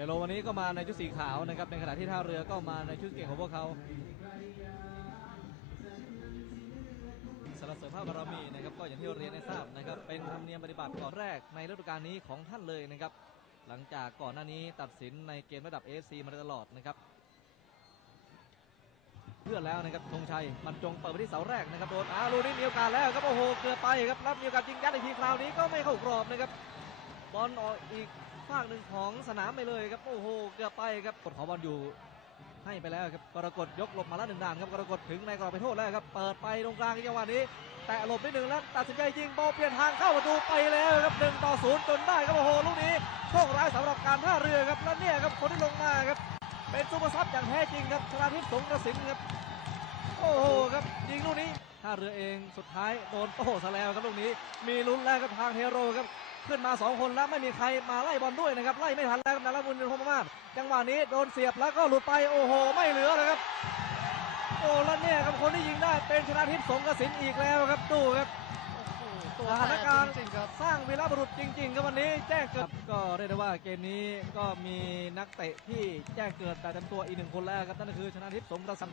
เปโลวันนี้ก็มาในชุดสีขาวนะครับ ในขณะที่ท่าเรือก็มาในชุดเก่งของพวกเขาสารเสริมภาพบารมีนะครับก็อย่างที่เรียนให้ทราบนะครับ เป็นธรรมเนียมปฏิบัติก่อนแรกในฤดูกาลนี้ของท่านเลยนะครับ หลังจากก่อนหน้านี้ตัดสินในเกมระดับ AFC มาตลอดนะครับ เพื่อแล้วนะครับธงชัยมันจงเปิดไปที่เสาแรกนะครับโดนอาลูนี้มีโอกาสแล้วครับโอ้โหเกือบไปครับรับมีโอกาสยิงยัดอีกทีคราวนี้ก็ไม่เข้ากรอบนะครับบอลออกอีก ฝากหนึ่งของสนามไปเลยครับโอ้โหเกือบไปครับกดขอบอลอยู่ให้ไปแล้วครับกรกฎยกหลบมาแล้วหนึ่งด่านครับกรกฎถึงในกรอบไปโทษแล้วครับเปิดไปตรงกลางจังหวะนี้แตะหลบนิดหนึ่งแล้วตัดสินใจยิงบอลเปลี่ยนทางเข้าประตูไปแล้วครับหนึ่งต่อศูนย์จนได้ครับโอ้โหลูกนี้โชคร้ายสำหรับการท่าเรือครับแล้วเนี่ยครับคนที่ลงมาครับเป็นซูเปอร์ซับอย่างแท้จริงครับชนาทิพย์สงกระสินครับโอ้โหครับยิงลูกนี้ท่าเรือเองสุดท้ายโดนโต้ซะแล้วครับลูกนี้มีลุ้นแล้วครับทางเฮโร่ครับ ขึ้นมาสองคนแล้วไม่มีใครมาไล่บอลด้วยนะครับไล่ไม่ทันแล้วครับนารบุญพรหมมาศจังหวะนี้โดนเสียบแล้วก็หลุดไปโอ้โห ไม่เหลือเลยครับโอ้แล้วเนี่ยครับคนที่ยิงได้เป็นชนะทิพย์สงกระสินอีกแล้วครับดูครับตัวสถานการณ์จริงๆครับสร้างวีรบุรุษจริงๆครับวันนี้แจ้งเกิดก็เรียกได้ว่าเกมนี้ก็มีนักเตะที่แจ้งเกิดแต่เต็มตัวอีกหนึ่งคนแล้วครับนั่นก็คือชนะทิพย์สงกระสิน